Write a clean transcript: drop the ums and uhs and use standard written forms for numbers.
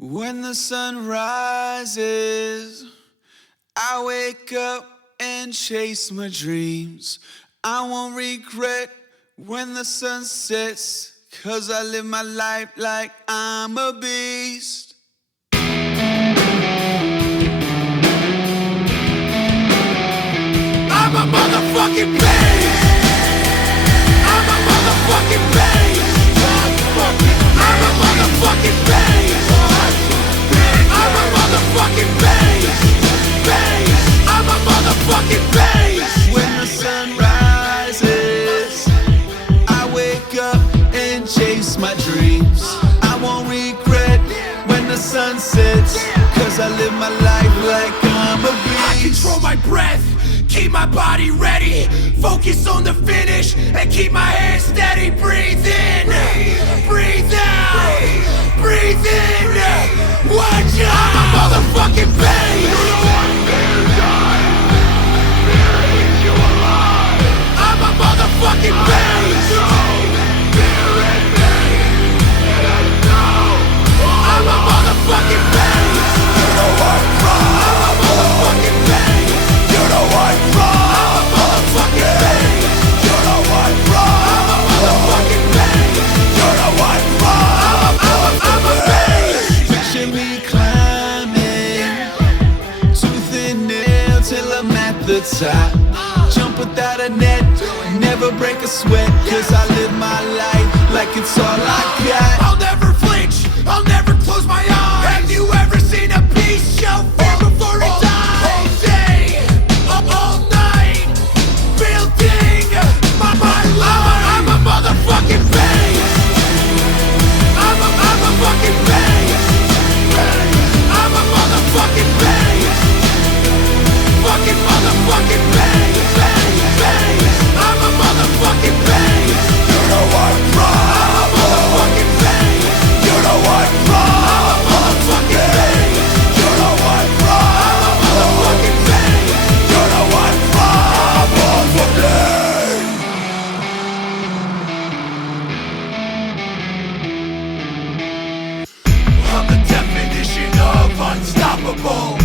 When the sun rises, I wake up and chase my dreams. I won't regret when the sun sets, 'cause I live my life like I'm a beast. I'm a motherfucking beast. I'm a motherfucking beast. I'm a motherfucking beast. I'm a motherfucking beast. I'm a motherfucking beast. When the sun rises, I wake up and chase my dreams. I won't regret when the sun sets, 'cause I live my life like I'm a beast. I control my breath, keep my body ready, focus on the finish, and keep my head steady. Breathe in, breathe out, breathe in. Watch out! I'm a motherfucking beast. I'm a motherfucking beast. I'm a motherfucking beast. You know I'm wrong. I'm a motherfucking beast. You know I'm wrong. I'm a motherfucking beast. You know I'm wrong. I'm a motherfucking beast. You know I'm wrong. I'm a beast. Picture me climbing tooth and nail till I'm at the top. Jump without a net, never break a sweat, 'cause I live my life like it's all I got. I'll never flinch, I'll never close my eyes. Have you ever seen a beast show fear before it dies? All day, all night, building my life. I'm a motherfucking beast. I'm a fucking beast. I'm a motherfucking beast. Fucking motherfucking beast. I'm a motherfucking beast. You know I'm wrong. I'm a motherfucking beast. You know I'm wrong. I'm a motherfucking beast. You know I'm wrong. I'm a motherfucking beast. You know I'm wrong. I'm a motherfucking. I'm the definition of unstoppable.